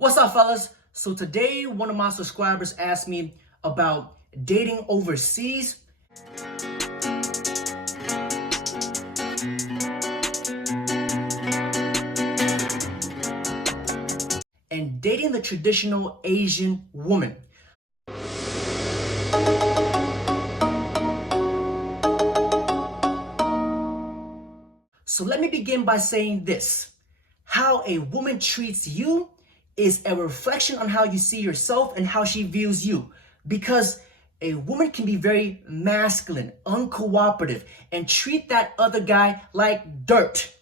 What's up, fellas? So today, one of my subscribers asked me about dating overseas. And dating the traditional Asian woman. So let me begin by saying this. How a woman treats you is a reflection on how you see yourself and how she views you. Because a woman can be very masculine, uncooperative, and treat that other guy like dirt.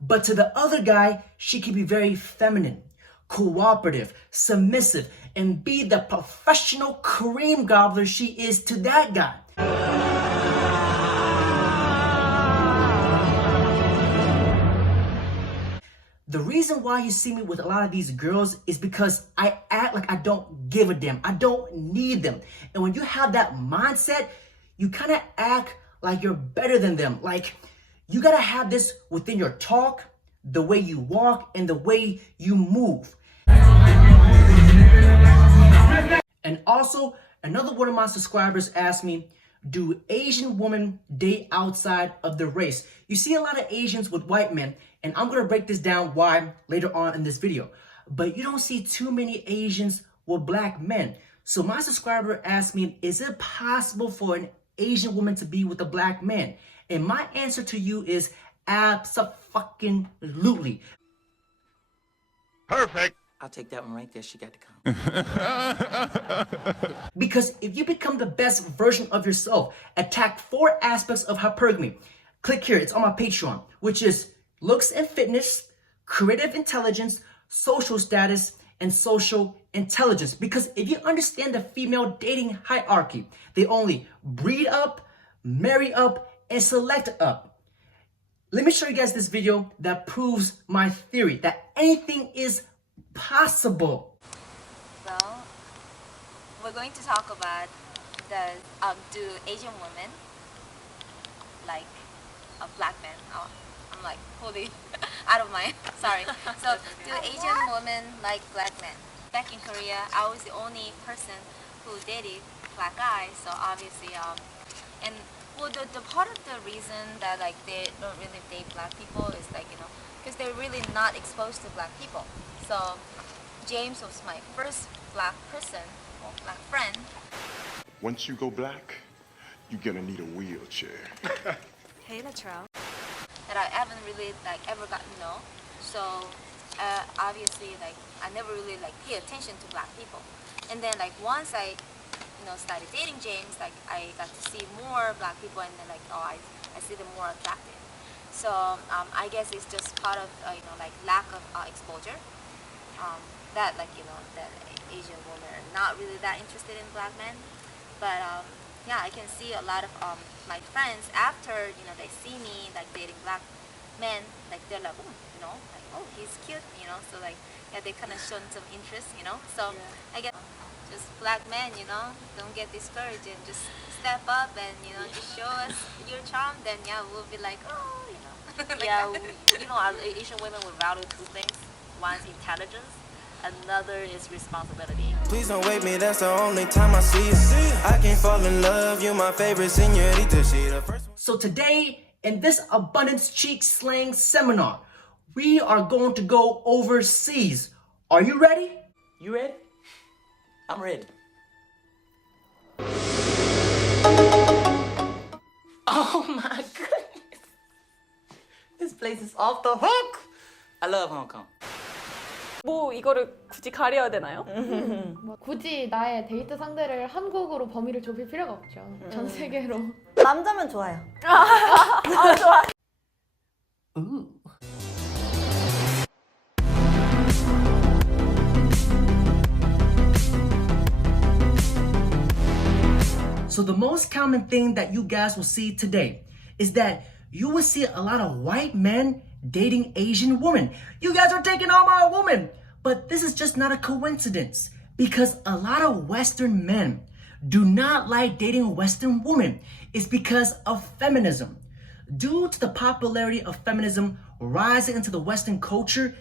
But to the other guy, she can be very feminine, cooperative, submissive, and be the professional cream gobbler she is to that guy. The reason why you see me with a lot of these girls is because I act like I don't give a damn. I don't need them. And when you have that mindset, you kind of act like you're better than them. Like, you gotta have this within your talk, the way you walk, and the way you move. And also, another one of my subscribers asked me, do Asian women date outside of the race? You see a lot of Asians with white men, and I'm gonna break this down why later on in this video. But you don't see too many Asians with black men. So my subscriber asked me, is it possible for an Asian woman to be with a black man? And my answer to you is abso-fucking-lutely. Perfect. I'll take that one right there. She got to come. Because if you become the best version of yourself, attack 4 aspects of hypergamy. Click here, it's on my Patreon, which is looks and fitness, creative intelligence, social status, and social intelligence. Because if you understand the female dating hierarchy, they only breed up, marry up, and select up. Let me show you guys this video that proves my theory that anything is possible. Well, we're going to talk about the do Asian women like a black man? Oh, I'm like fully out of my sorry. So do Asian women like black men? Back in Korea, I was the only person who dated black guys. So obviously, and well, the part of the reason that like they don't really date black people is like because they're really not exposed to black people. So James was my first black person or black friend. Once you go black, you're gonna need a wheelchair. Hey, Latrell. That I haven't really like ever gotten to know. So obviously like I never really like pay attention to black people. And then like once I started dating James, like I got to see more black people, and then like I see them more attractive. So I guess it's just part of like lack of exposure. That like that Asian women are not really that interested in black men. But yeah, I can see a lot of my friends after they see me like dating black men, like they're like like he's cute, so like yeah, they kind of shown some interest, so yeah. I guess just black men, don't get discouraged and just step up and just show us your charm. Then yeah, we'll be like like yeah, Asian women would value 2 things. One is intelligence, another is responsibility. Please don't wake me, that's the only time I see you. I can't fall in love, you my favorite señorita. She the first one. So today, in this Abundance Cheek Slang seminar, we are going to go overseas. Are you ready? You ready? I'm ready. Oh my goodness. This place is off the hook. I love Hong Kong. 뭐 이거를 굳이 가려야 되나요? 굳이 나의 데이트 상대를 한국으로 범위를 좁힐 필요가 없죠. 전 세계로. 남자면 좋아요. 좋아. Ooh. So the most common thing that you guys will see today is that you will see a lot of white men dating Asian women. You guys are taking all my women. But this is just not a coincidence, because a lot of Western men do not like dating Western women. It's because of feminism. Due to the popularity of feminism rising into the Western culture,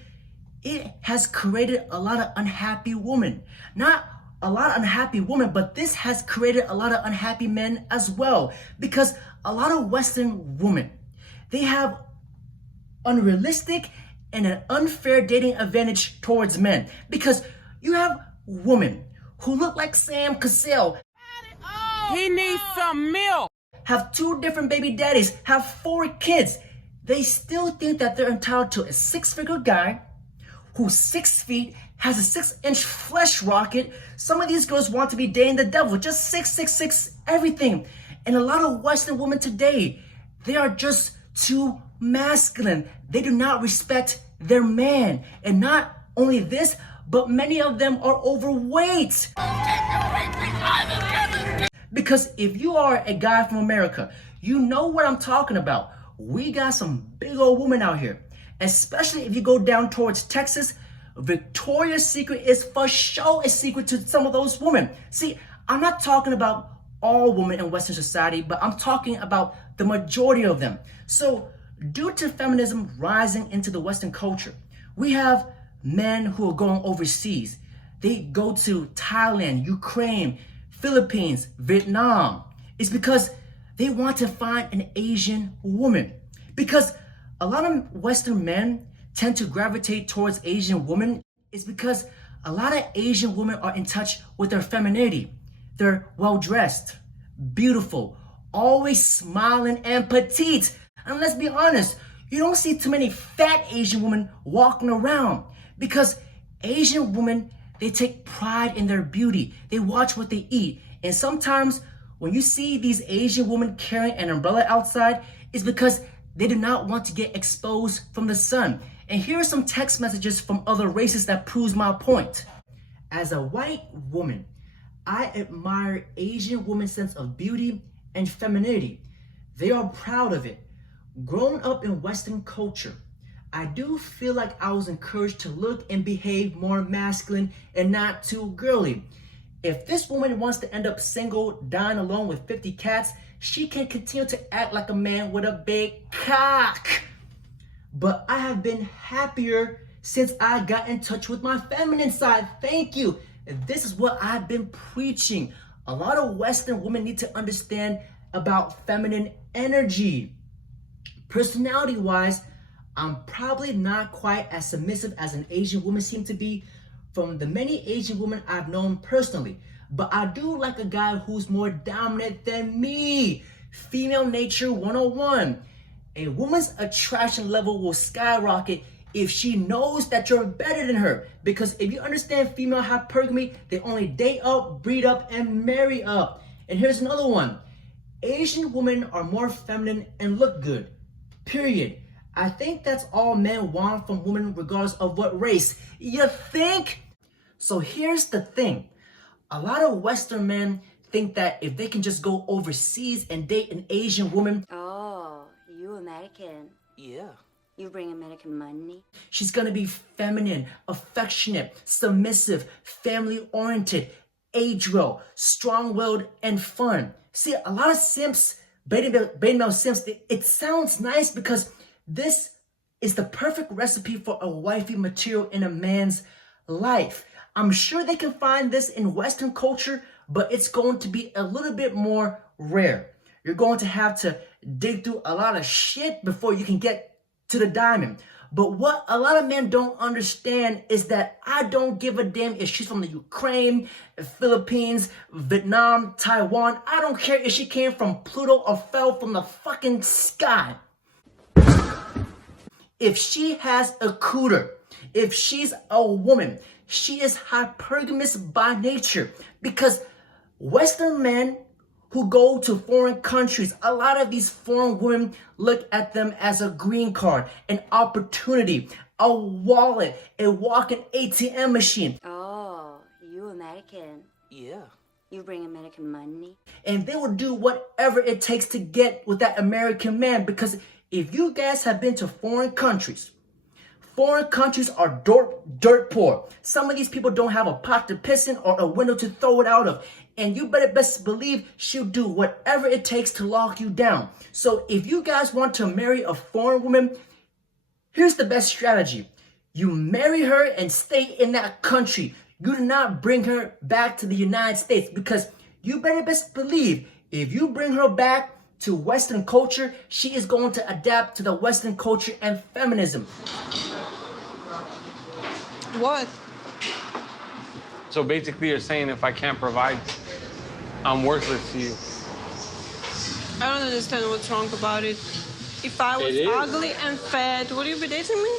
it has created a lot of unhappy women. Not a lot of unhappy women, but this has created a lot of unhappy men as well. Because a lot of Western women, they have unrealistic and an unfair dating advantage towards men. Because you have women who look like Sam Cassell. He needs some milk. Have 2 different baby daddies, have 4 kids. They still think that they're entitled to a 6-figure guy who's 6 feet, has a 6-inch flesh rocket. Some of these girls want to be dating the devil, just 6'6", everything. And a lot of Western women today, they are just too masculine. They do not respect their man. And not only this, but many of them are overweight. Because if you are a guy from America, you know what I'm talking about. We got some big old women out here. Especially if you go down towards Texas, Victoria's Secret is for sure a secret to some of those women. See, I'm not talking about all women in Western society, but I'm talking about the majority of them. So, due to feminism rising into the Western culture, we have men who are going overseas. They go to Thailand, Ukraine, Philippines, Vietnam. It's because they want to find an Asian woman. Because a lot of Western men tend to gravitate towards Asian women. It's because a lot of Asian women are in touch with their femininity. They're well-dressed, beautiful, always smiling and petite. And let's be honest, you don't see too many fat Asian women walking around because Asian women, they take pride in their beauty. They watch what they eat. And sometimes when you see these Asian women carrying an umbrella outside, it's because they do not want to get exposed from the sun. And here are some text messages from other races that proves my point. As a white woman, I admire Asian women's sense of beauty and femininity. They are proud of it. Growing up in Western culture, I do feel like I was encouraged to look and behave more masculine and not too girly. If this woman wants to end up single, dying alone with 50 cats, she can continue to act like a man with a big cock. But I have been happier since I got in touch with my feminine side. Thank you. And this is what I've been preaching. A lot of Western women need to understand about feminine energy. Personality-wise, I'm probably not quite as submissive as an Asian woman seems to be from the many Asian women I've known personally. But I do like a guy who's more dominant than me. Female nature 101. A woman's attraction level will skyrocket if she knows that you're better than her. Because if you understand female hypergamy, they only date up, breed up, and marry up. And here's another one. Asian women are more feminine and look good. Period. I think that's all men want from women regardless of what race. You think? So here's the thing. A lot of Western men think that if they can just go overseas and date an Asian woman, oh, you American. Yeah. You bring American money. she's gonna be feminine, affectionate, submissive, family-oriented, age-well, strong-willed, and fun. See, a lot of simps, beta male simps, it sounds nice because this is the perfect recipe for a wifey material in a man's life. I'm sure they can find this in Western culture, but it's going to be a little bit more rare. You're going to have to dig through a lot of shit before you can get to the diamond. But what a lot of men don't understand is that I don't give a damn if she's from the Ukraine, Philippines, Vietnam, Taiwan. I don't care if she came from Pluto or fell from the fucking sky. If she has a cooter, if she's a woman, she is hypergamous by nature. Because Western men who go to foreign countries, a lot of these foreign women look at them as a green card, an opportunity, a wallet, a walking ATM machine. Oh, you American. Yeah. You bring American money. And they will do whatever it takes to get with that American man. Because if you guys have been to foreign countries are dirt poor. Some of these people don't have a pot to piss in or a window to throw it out of. And you better best believe she'll do whatever it takes to lock you down. So if you guys want to marry a foreign woman, here's the best strategy. You marry her and stay in that country. You do not bring her back to the United States, because you better best believe if you bring her back to Western culture, she is going to adapt to the Western culture and feminism. What? So basically you're saying if I can't provide, I'm worthless to you. I don't understand what's wrong about it. If I was ugly and fat, would you be dating me?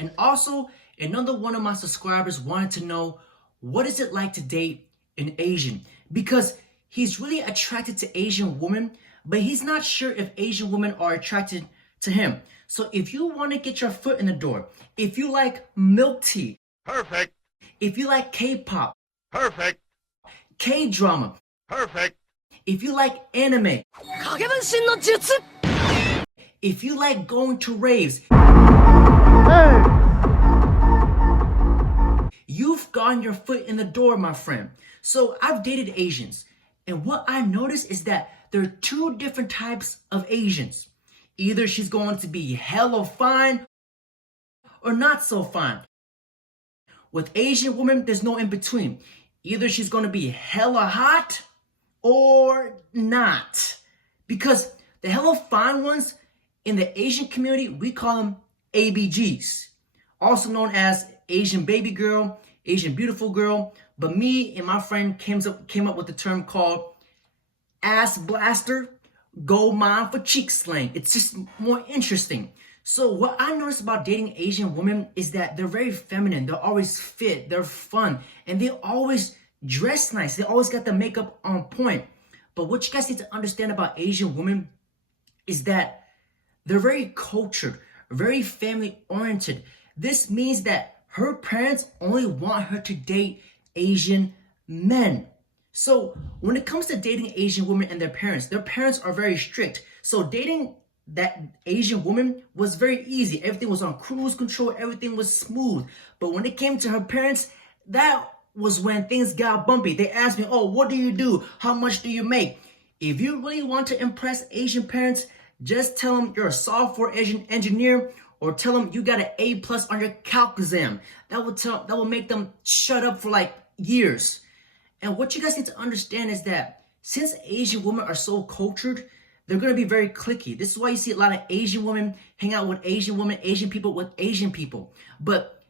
And also, another one of my subscribers wanted to know, what is it like to date an Asian? Because he's really attracted to Asian women, but he's not sure if Asian women are attracted to him. So if you want to get your foot in the door, if you like milk tea, Perfect. if you like K-pop, Perfect. K-drama, Perfect. if you like anime, if you like going to raves, you've gotten your foot in the door, my friend. So I've dated Asians, and what I noticed is that there are two different types of Asians. Either she's going to be hella fine or not so fine. With Asian women, there's no in between. Either she's going to be hella hot or not. Because the hella fine ones in the Asian community, we call them ABGs, also known as Asian baby girl, Asian beautiful girl. But me and my friend came up with the term called ass blaster, gold mine for cheek slang. It's just more interesting. So what I noticed about dating Asian women is that they're very feminine. They're always fit, they're fun, and they always dress nice. They always got the makeup on point. But what you guys need to understand about Asian women is that they're very cultured, very family oriented. This means that her parents only want her to date Asian men. So when it comes to dating Asian women and their parents are very strict. So dating that Asian woman was very easy. Everything was on cruise control. Everything was smooth. But when it came to her parents, that was when things got bumpy. They asked me, oh, what do you do? How much do you make? If you really want to impress Asian parents, just tell them you're a software engineer, or tell them you got an A+ on your calc exam. That will make them shut up for like years. And what you guys need to understand is that since Asian women are so cultured, they're going to be very cliquey. This is why you see a lot of Asian women hang out with Asian women, Asian people with Asian people. But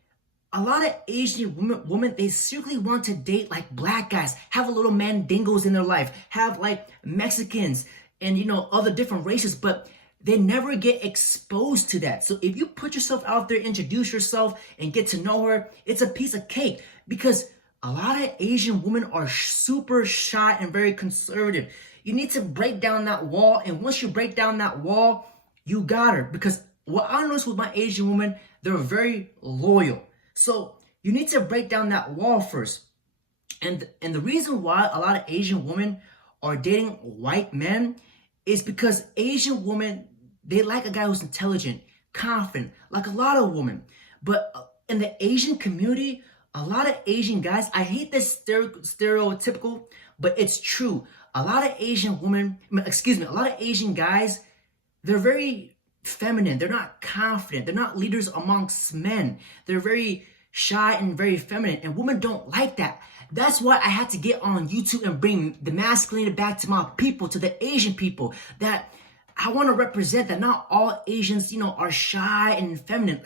a lot of Asian women, they secretly want to date like black guys, have a little mandingos in their life, have like Mexicans and, other different races, but they never get exposed to that. So if you put yourself out there, introduce yourself and get to know her, it's a piece of cake, because a lot of Asian women are super shy and very conservative. You need to break down that wall, and once you break down that wall, you got her. Because what I noticed with my Asian women, they're very loyal. So you need to break down that wall first. And the reason why a lot of Asian women are dating white men is because Asian women, they like a guy who's intelligent, confident, like a lot of women. But in the Asian community, a lot of Asian guys, I hate this stereotypical, but it's true. A lot of Asian women, a lot of Asian guys, they're very feminine. They're not confident. They're not leaders amongst men. They're very shy and very feminine, and women don't like that. That's why I had to get on YouTube and bring the masculinity back to my people, to the Asian people, that I want to represent that not all Asians, are shy and feminine.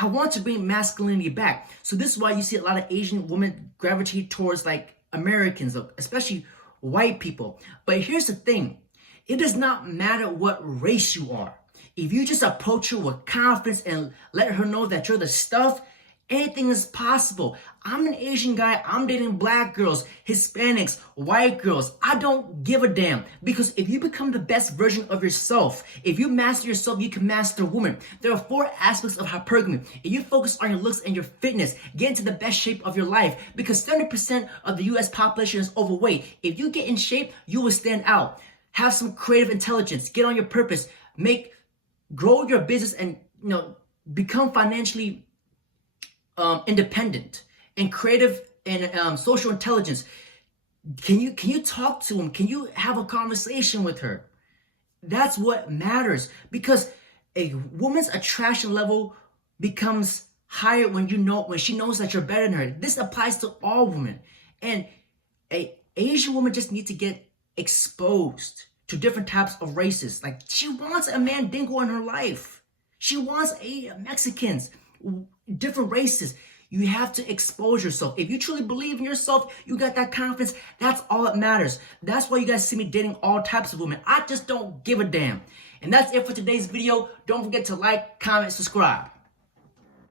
I want to bring masculinity back. So this is why you see a lot of Asian women gravitate towards like Americans, especially white people. But here's the thing. It does not matter what race you are. If you just approach her with confidence and let her know that you're the stuff, anything is possible. I'm an Asian guy. I'm dating black girls, Hispanics, white girls. I don't give a damn. Because if you become the best version of yourself, if you master yourself, you can master a woman. There are 4 aspects of hypergamy. If you focus on your looks and your fitness, get into the best shape of your life. Because 70% of the US population is overweight. If you get in shape, you will stand out. Have some creative intelligence. Get on your purpose. Grow your business and, become financially independent and creative and social intelligence. Can you talk to him? Can you have a conversation with her? That's what matters, because a woman's attraction level becomes higher when she knows that you're better than her. This applies to all women. And a Asian woman just needs to get exposed to different types of races. Like, she wants a Mandingo in her life. She wants Mexicans, different races. You have to expose yourself. If you truly believe in yourself, you got that confidence, that's all that matters. That's why you guys see me dating all types of women. I just don't give a damn. And that's it for today's video. Don't forget to like, comment, subscribe.